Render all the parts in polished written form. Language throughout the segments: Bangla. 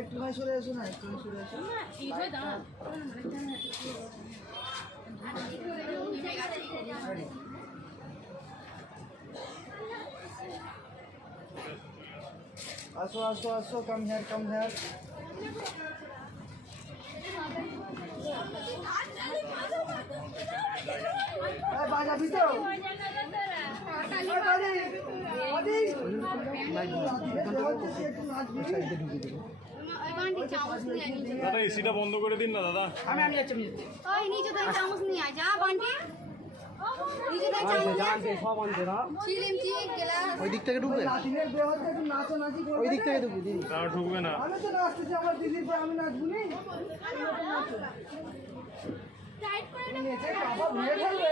একটুখানি সরে আসো না, একটুখানি সরে আসো। আসো আসো আসো, কাম হেয়ার, কাম হেয়ার। বাজাবি তো? দাদা এসিটা বন্ধ করে দিন না দাদা। আমি যাচ্ছি। ওই নিচে থেকে চামচ নিয়ে আয়, যা বান্টি নিচে থেকে চামচ সব আনতে না, চিমচি গ্লাস ওই দিক থেকে ঢুকবে। লাঠিনের বিয়ে হচ্ছে, একটু নাচানাচি করবে। ওই দিক থেকে ঢুকবে দিদি। তাও ঢুকবে না। আমি তো নাচতেছি, আমার দিদির পর আমি নাচবো নি। টাইট করে নেচে বাবা ভেঙে ফেলবে।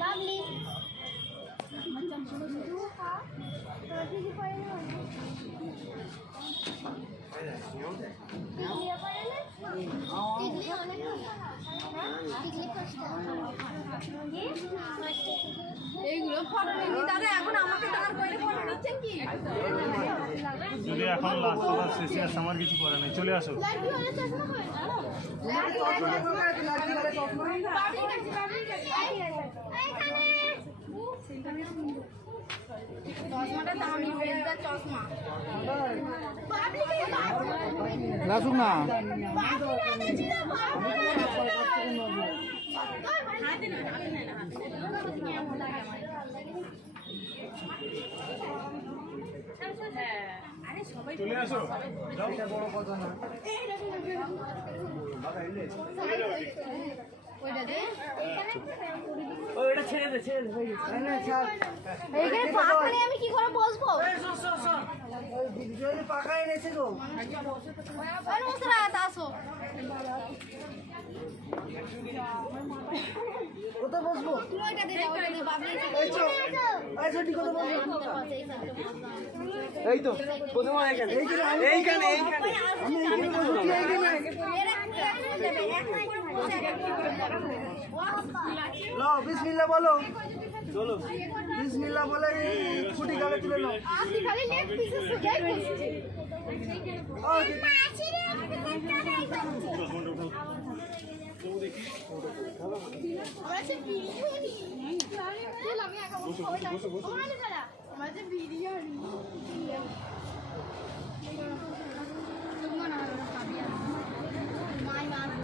বাবলি এইগুলো ফটো নিয়ে দাদা, এখন আমাকে দাঁড় করে ফটো নিচ্ছেন কি? যদি এখন লাস্ট কথা শেষে আসে আমার কিছু করার নেই, চলে আসো। লাইট হলে চশমা হয় চশমাটা দামি বেলদার চশমা। নাচুক না। চলে আসো। এটা বড় কথা না। ওইটা ছেড়ে দে, ছেড়ে দে। না ছাড়। এইখানে পাখা নিয়ে আমি কি করে বসবো? ওই দিদি পাকা এনেছে গো। আরে বসরা আসো। কোথায় বসবো? তুমি ওইটা দিয়ে দাও, ওইটা দিয়ে বাবলি এই তো, এই ছোটি কোথায় বসবো? এই তো প্রথমে এখানে, এইখানে আমি এইখানে বসবো, তুই এইখানে। লো বিসমিল্লাহ বলো, চলো বিসমিল্লাহ বলে ফুটি গালে তুলে নাও। আপনি খালি লেগ পিসে সুজাই করছে। ওকে। মাছি রে আমাকে দেখতে নাই করছে। আমরা যে বিরিয়ানি চল আমি একা বসে খাবো। ওখানে দাঁড়া, আমরা যে বিরিয়ানি